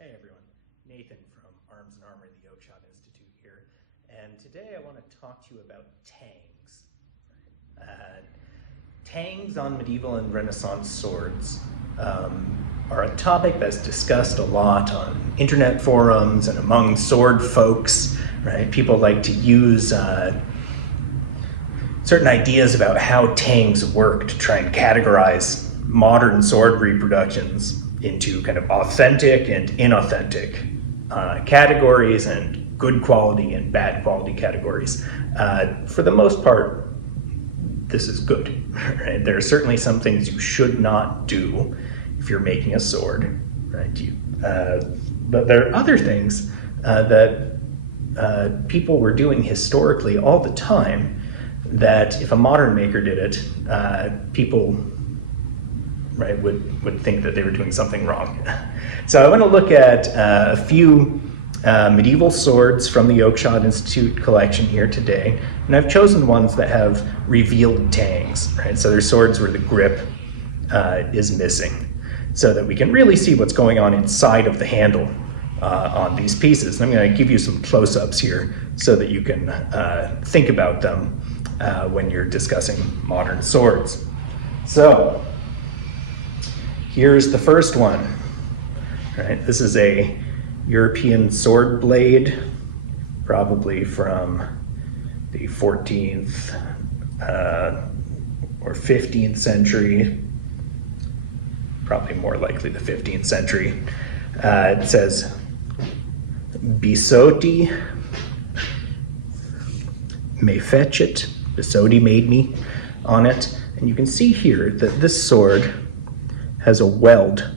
Hey everyone, Nathan from Arms and Armor at the Oakeshott Institute here, and today I want to talk to you about tangs. Tangs on medieval and Renaissance swords are a topic that's discussed a lot on internet forums and among sword folks, right? People like to use certain ideas about how tangs work to try and categorize modern sword reproductions into kind of authentic and inauthentic categories, and good quality and bad quality categories. For the most part, this is good. Right? There are certainly some things you should not do if you're making a sword, right? But there are other things that people were doing historically all the time that if a modern maker did it, people would think that they were doing something wrong. So I want to look at a few medieval swords from the Oakeshott Institute collection here today, and I've chosen ones that have revealed tangs, right? So they're swords where the grip is missing, so that we can really see what's going on inside of the handle on these pieces. And I'm going to give you some close-ups here so that you can think about them when you're discussing modern swords. So here's the first one. Right, this is a European sword blade, probably from the 14th or 15th century, probably more likely the 15th century. It says Bisoti me fecit, Bisoti made me on it. And you can see here that this sword has a weld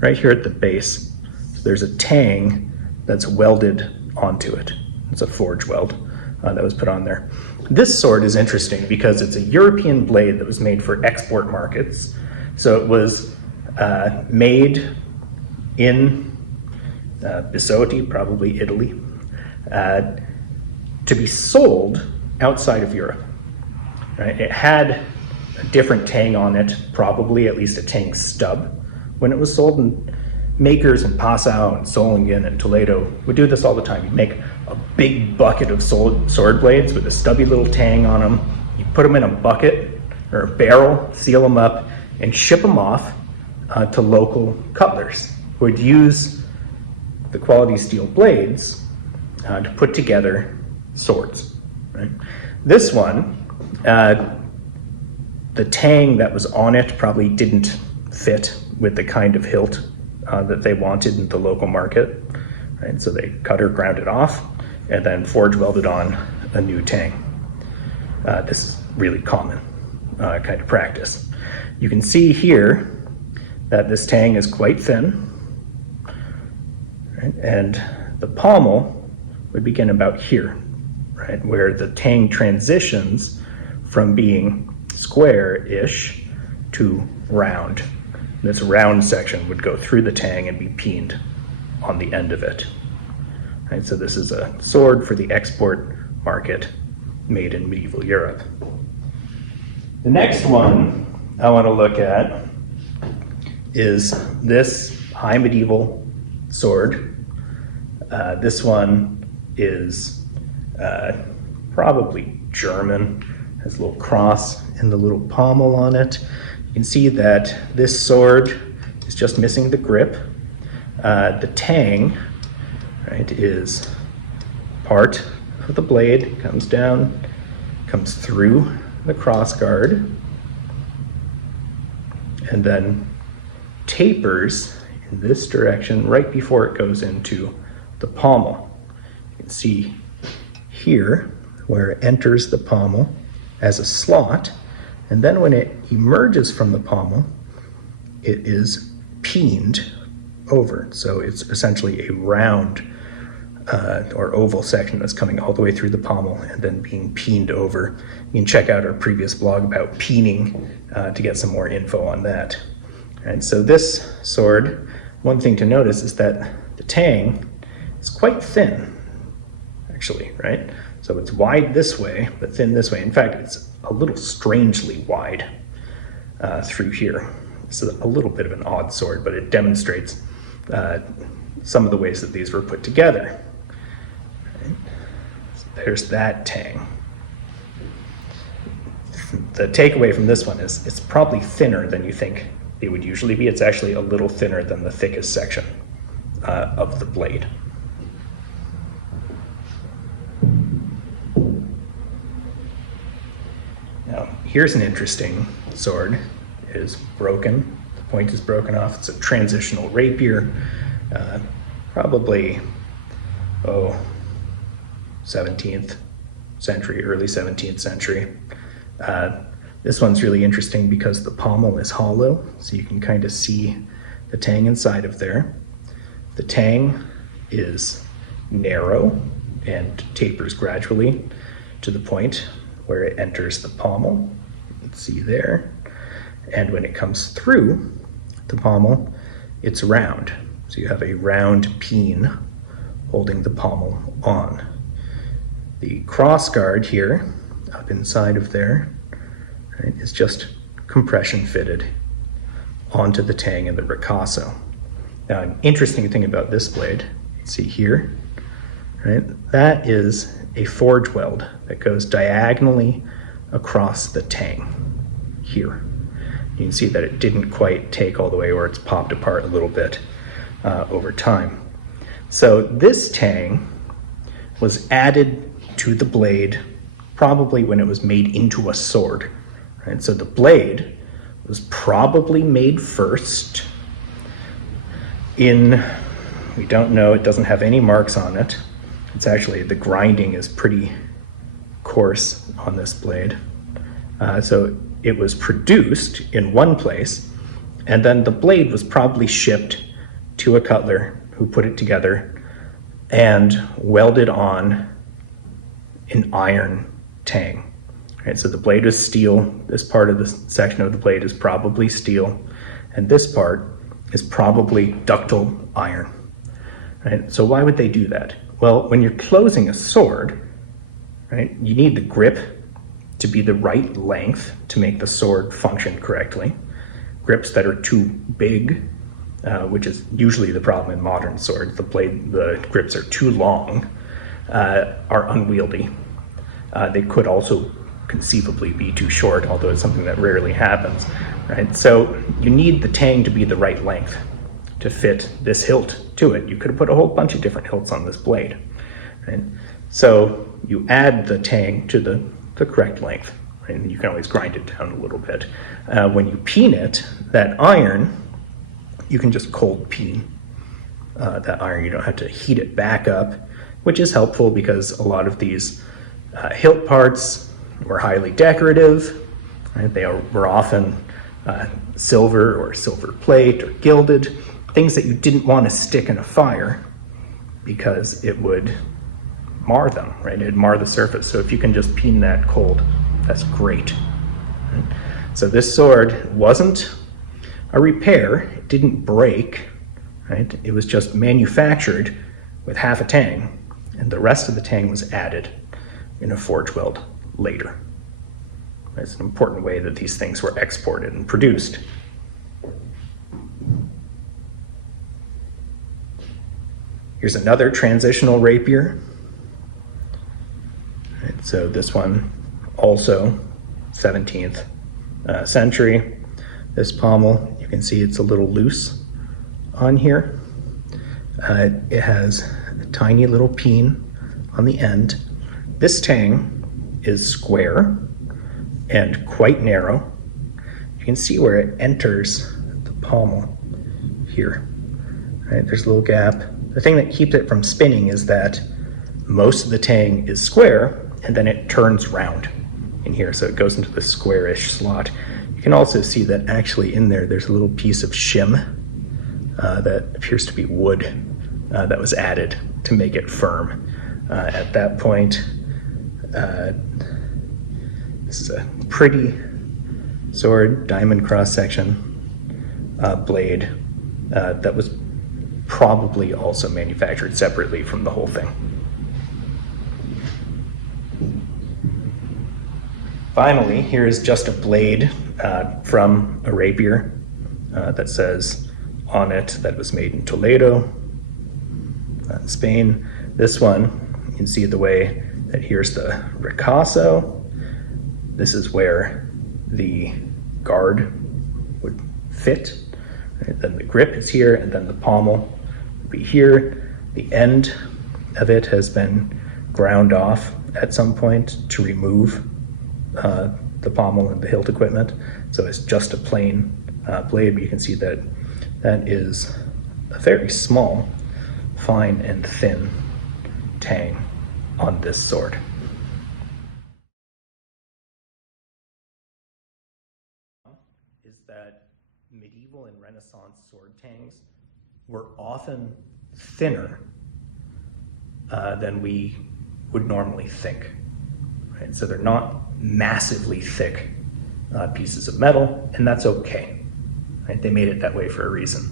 right here at the base. So there's a tang that's welded onto it. It's a forge weld that was put on there. This sword is interesting because it's a European blade that was made for export markets. So it was made in Bisoti, probably Italy, to be sold outside of Europe. Right? It had a different tang on it, probably at least a tang stub, when it was sold. And makers in Passau and Solingen and Toledo would do this all the time. You'd make a big bucket of sword blades with a stubby little tang on them. You put them in a bucket or a barrel, seal them up, and ship them off to local cutlers who would use the quality steel blades to put together swords. Right? This one, the tang that was on it probably didn't fit with the kind of hilt that they wanted in the local market, right? So they cut or ground it off and then forge welded on a new tang. This is really common kind of practice. You can see here that this tang is quite thin, right? And the pommel would begin about here, right? Where the tang transitions from being square-ish to round. This round section would go through the tang and be peened on the end of it. Right, so this is a sword for the export market made in medieval Europe. The next one I want to look at is this high medieval sword. This one is probably German, has a little cross and the little pommel on it. You can see that this sword is just missing the grip. The tang, right, is part of the blade, comes down, comes through the crossguard, and then tapers in this direction right before it goes into the pommel. You can see here where it enters the pommel as a slot, and then when it emerges from the pommel, it is peened over. So it's essentially a round or oval section that's coming all the way through the pommel and then being peened over. You can check out our previous blog about peening to get some more info on that. And so this sword, one thing to notice is that the tang is quite thin, actually, right? So it's wide this way, but thin this way. In fact, it's a little strangely wide through here. This is a little bit of an odd sword, but it demonstrates some of the ways that these were put together. Right. So there's that tang. The takeaway from this one is it's probably thinner than you think it would usually be. It's actually a little thinner than the thickest section of the blade. Now, here's an interesting sword. It is broken. The point is broken off. It's a transitional rapier, probably 17th century, early 17th century. This one's really interesting because the pommel is hollow, so you can kind of see the tang inside of there. The tang is narrow and tapers gradually to the point where it enters the pommel. You can see there. And when it comes through the pommel, it's round. So you have a round peen holding the pommel on. The cross guard here, up inside of there, right, is just compression fitted onto the tang and the ricasso. Now, an interesting thing about this blade, see here, right, that is a forge weld that goes diagonally across the tang here. You can see that it didn't quite take all the way, or it's popped apart a little bit over time. So this tang was added to the blade probably when it was made into a sword. Right? So the blade was probably made first in, we don't know, it doesn't have any marks on it. It's actually, the grinding is pretty coarse on this blade. So it was produced in one place, and then the blade was probably shipped to a cutler who put it together and welded on an iron tang. Right, so the blade is steel. This part of the section of the blade is probably steel, and this part is probably ductile iron. Right? So why would they do that? Well, when you're closing a sword, right, you need the grip to be the right length to make the sword function correctly. Grips that are too big, which is usually the problem in modern swords, the grips are too long, are unwieldy. They could also conceivably be too short, although it's something that rarely happens, right? So you need the tang to be the right length to fit this hilt to it. You could have put a whole bunch of different hilts on this blade, right? So you add the tang to the correct length, right? And you can always grind it down a little bit. When you peen it, that iron, you can just cold peen that iron. You don't have to heat it back up, which is helpful because a lot of these hilt parts were highly decorative, right? They were often silver or silver plate or gilded, things that you didn't want to stick in a fire because it would mar them, right? It'd mar the surface. So if you can just peen that cold, that's great. Right? So this sword wasn't a repair, it didn't break, right? It was just manufactured with half a tang, and the rest of the tang was added in a forge weld later. It's an important way that these things were exported and produced. Here's another transitional rapier. Right, so this one also 17th century. This pommel, you can see it's a little loose on here. It has a tiny little peen on the end. This tang is square and quite narrow. You can see where it enters the pommel here. Right, there's a little gap. The thing that keeps it from spinning is that most of the tang is square and then it turns round in here, so it goes into the squarish slot. You can also see that actually in there's a little piece of shim that appears to be wood that was added to make it firm. At that point, this is a pretty sword, diamond cross-section blade that was probably also manufactured separately from the whole thing. Finally, here is just a blade from a rapier that says on it that was made in Toledo, Spain. This one, you can see the way that here's the ricasso. This is where the guard would fit. Right? Then the grip is here, and then the pommel would be here. The end of it has been ground off at some point to remove the pommel and the hilt equipment. So it's just a plain blade, but you can see that that is a very small, fine and thin tang on this sword. Is that medieval and Renaissance sword tangs were often thinner than we would normally think. Right? So they're not massively thick pieces of metal, and that's okay. Right? They made it that way for a reason.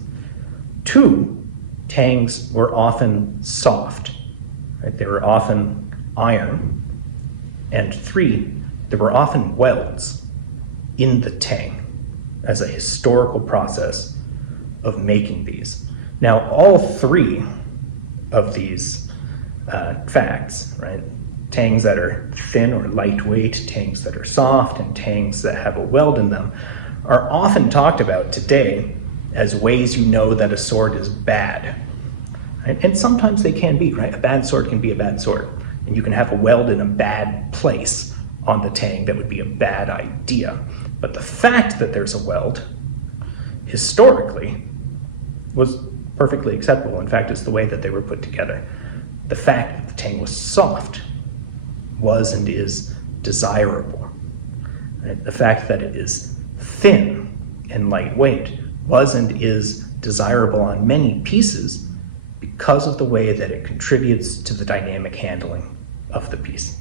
2, tangs were often soft. Right? They were often iron. And 3, there were often welds in the tang as a historical process of making these. Now, all 3 of these facts, right? Tangs that are thin or lightweight, tangs that are soft, and tangs that have a weld in them are often talked about today as ways you know that a sword is bad. Right? And sometimes they can be, right? A bad sword can be a bad sword, and you can have a weld in a bad place on the tang that would be a bad idea. But the fact that there's a weld, historically, was perfectly acceptable. In fact, it's the way that they were put together. The fact that the tang was soft was and is desirable. Right? The fact that it is thin and lightweight was and is desirable on many pieces because of the way that it contributes to the dynamic handling of the piece.